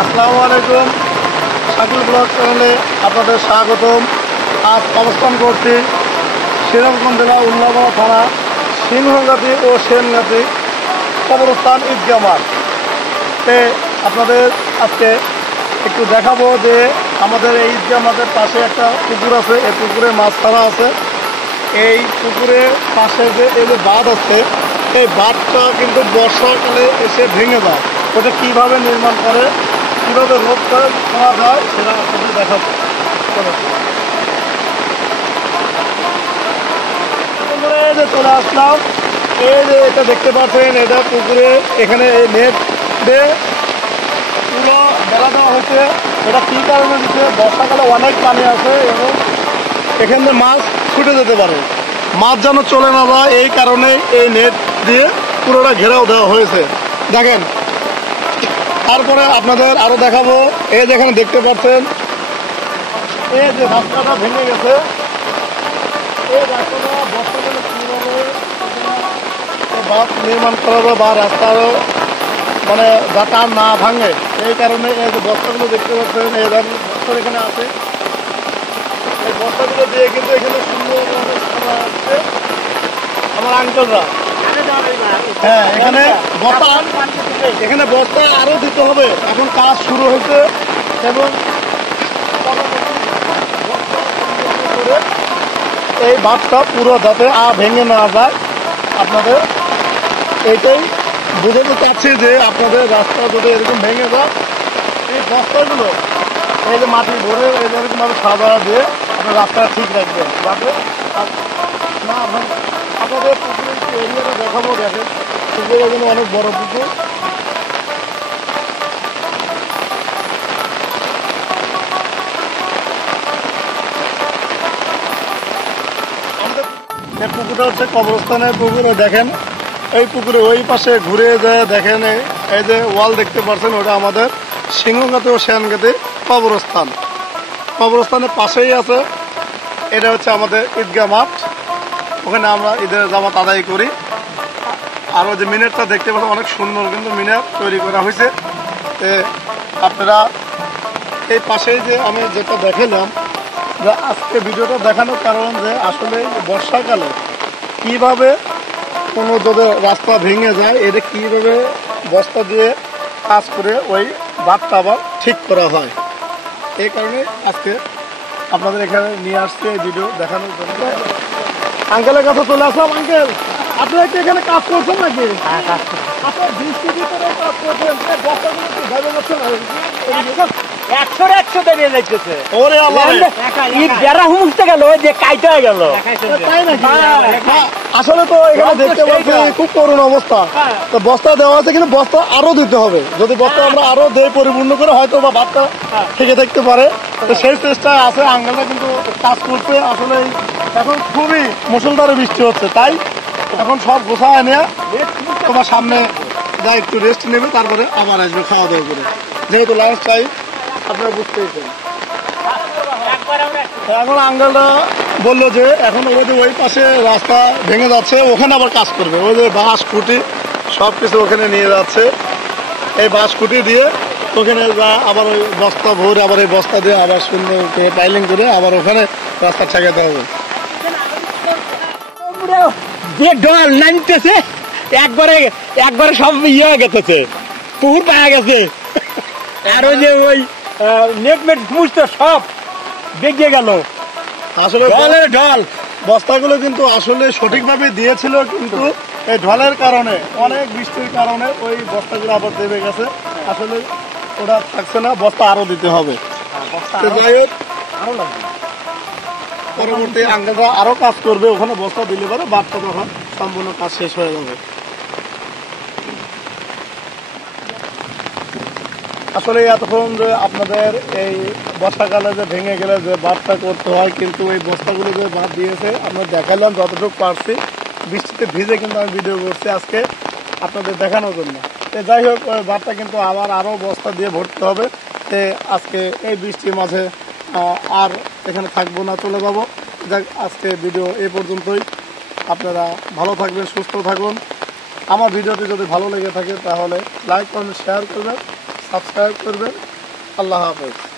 আসসালামু আলাইকুম। শাকিল ব্লগ চ্যানেলে আপনাদের স্বাগতম। আজ অবস্থান করছি শ্রীরামগঞ্জ জেলা উল্লাপাড়া থানা সিংহগাতি ও সেনগাতি কবরস্থান ঈদগাহ মাঠে আপনাদের আজকে একটু দেখাবো যে আমাদের এই ঈদগাহ মাঠের পাশে একটা পুকুর আছে। এই পুকুরে মাছ ছাড়া আছে। এই পুকুরের পাশে যে এই যে বাঁধ আছে, এই বাঁধটা কিন্তু বর্ষাকালে এসে ভেঙে যায়। ওটা কীভাবে নির্মাণ করে, কীভাবে রোধ করা যায় সেটা আপনাদের দেখাবো। এই যে চলে আসলাম, এই যে এটা দেখতে পাচ্ছেন, এটা পুকুরে এখানে এই নেট দিয়ে পুরো বেলা দেওয়া হয়েছে। এটা কী কারণে দিচ্ছে, বর্ষাকালে অনেক পানি আছে এবং এখানে মাছ ছুটে যেতে পারে, মাছ যেন চলে না যায়, এই কারণে এই নেট দিয়ে পুরোটা ঘেরাও দেওয়া হয়েছে। দেখেন, তারপরে আপনাদের আরও দেখাবো। এই যেখানে দেখতে পাচ্ছেন এই যে রাস্তাটা ভেঙে গেছে, এই রাস্তাটা বর্ষাকালে কীভাবে বাঁধ নির্মাণ করা হবে বা রাস্তারও মানে যাতে না ভাঙে, এই কারণে এই যে বস্তাগুলো দেখতে পাচ্ছেন, এই বস্তা এখানে আছে। এই বস্তাগুলো দিয়ে কিন্তু এখানে সুন্দরভাবে করা হচ্ছে আমার আঙ্কেলরা। হ্যাঁ, এখানে বস্তা আরও দিতে হবে। এখন কাজ শুরু হয়েছে এবং এই বাঁধটা পুরো যাতে ভেঙে না যায়, আপনাদের এইটাই বুঝাতে চাচ্ছি যে আপনাদের রাস্তা যদি এরকম ভেঙে যায়, এই বস্তাগুলো এই যে মাটি ভরে এরকমভাবে সাদা দিয়ে আপনার রাস্তাটা ঠিক রাখবেন যাতে না ভাঙে। আপনাদের পুকুরের একটু এরিয়াটা দেখাবো। দেখেন, পুকুরের এখানে অনেক বড় পুকুর। এই পুকুরটা হচ্ছে কবরস্থানের পুকুরে। দেখেন, এই পুকুরে ওই পাশে ঘুরে যায়, দেখেন এই যে ওয়াল দেখতে পাচ্ছেন, ওটা আমাদের সিংহগাতি ও সেনগাতি কবরস্থান। কবরস্থানের পাশেই আছে, এটা হচ্ছে আমাদের ঈদগাহ মাঠ। ওখানে আমরা ঈদের জামাত আদায় করি। আরও যে মিনারটা দেখতে পাচ্ছেন, অনেক সুন্দর কিন্তু মিনার তৈরি করা হয়েছে। আপনারা এই পাশেই যে আমি যেটা দেখালাম, যে আজকে ভিডিওটা দেখানোর কারণ যে আসলে বর্ষাকালে কিভাবে কোনো যদি রাস্তা ভেঙে যায়, এটা কীভাবে বস্তা দিয়ে কাজ করে ওই বাঁধটা আবার ঠিক করা হয়, এই কারণে আজকে আপনাদের এখানে নিয়ে আসছে এই ভিডিও দেখানোর জন্য। আঙ্কেলের কাছে চলে আসলাম। আঙ্কেল, আপনারা কি এখানে কাজ করছেন নাকি? আপনার বৃষ্টির ভিতরে কাজ করছেন, বস্তাগুলো কি ভেঙে যাচ্ছে না? 100 দাঁড়িয়ে যাইতেছে। ওরে আল্লাহ, ঈদ বেড়া হুমতে গেল, ওই যে কাইতে হয়ে গেল। তাই নাকি? আসলে তো এখানে দেখতে পাচ্ছি খুব করুণ অবস্থা। তো বস্তা দেওয়া আছে, কিন্তু বস্তা আরো দিতে হবে। যদি বস্তা আমরা আরো দেই পরিপূর্ণ করে, হয়তো বা বাদটা থেকে থাকতে পারে। তো সেই চেষ্টায় আছে আঙ্কেলরা, কিন্তু কাজ করতে আসলে এখন খুবই মুষলধারে বৃষ্টি হচ্ছে, তাই এখন সব গোছায় নিয়ে তোমার সামনে যা একটু রেস্ট নেবে, তারপরে আবার আসবে খাওয়া দাওয়া করে, যেহেতু লাঞ্চ টাইম আপনারা বুঝতেইছেন। এখন আঙ্কেলরা বললো যে এখন ওই যে ওই পাশে রাস্তা ভেঙে যাচ্ছে, ওখানে আবার কাজ করবে। ওই যে বাঁশ খুঁটি সব কিছু ওখানে নিয়ে যাচ্ছে, এই বাঁশ খুঁটি দিয়ে ওখানে আবার ওই বস্তা ভরে আবার এই বস্তা দিয়ে আবার সুন্দর করে পাইলিং করে আবার ওখানে রাস্তা ঠেকাতে হবে। যে ডল নামতেছে, একবারে সব ইয়ে গেছে, পুকুর পাওয়া গেছে। আর ওই যে ওই নেট ঘুষতে সব বেরিয়ে গেল। আসলে ডলের ঢল বস্তাগুলো কিন্তু আসলে সঠিকভাবে দিয়েছিল, কিন্তু এই ঢলের কারণে, অনেক বৃষ্টির কারণে ওই বস্তাগুলো আবার দেবে গেছে। আসলে ওটা থাকছে না, বস্তা আরো দিতে হবে। যাই হোক, আরো লাগবে। পরবর্তী আঙ্কেলরা আরো কাজ করবে, ওখানে বস্তা দিলে পরে বাদটা তখন সম্পূর্ণ কাজ শেষ হয়ে যাবে। আসলে এতক্ষণ যে আপনাদের এই বর্ষাকালে যে ভেঙে গেলে যে বাঁধটা করতে হয়, কিন্তু এই বস্তাগুলো যে বাঁধ দিয়েছে আমরা দেখালাম যতটুকু পারছি। বৃষ্টিতে ভিজে কিন্তু আমি ভিডিও করছি আজকে আপনাদের দেখানোর জন্য। তো যাই হোক, ওই বাঁধটা কিন্তু আবার আরও বস্তা দিয়ে ভরতে হবে। তো আজকে এই বৃষ্টির মাঝে আর এখানে থাকবো না, চলে যাবো। যাক, আজকে ভিডিও এই পর্যন্তই। আপনারা ভালো থাকবেন, সুস্থ থাকুন। আমার ভিডিওটি যদি ভালো লেগে থাকে তাহলে লাইক করবেন, শেয়ার করবেন, সাবস্ক্রাইব করবেন। আল্লাহ হাফেজ।